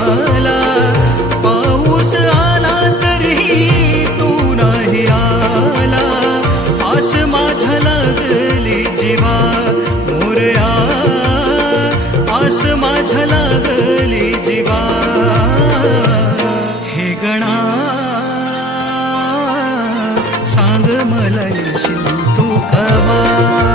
आला, पाऊस आला तरी तू नाही आला, आस माझ्या लागली जीवा मोरया, आस माझ्या लागली जीवा. हे गणा सांग मला येशील तू कवा.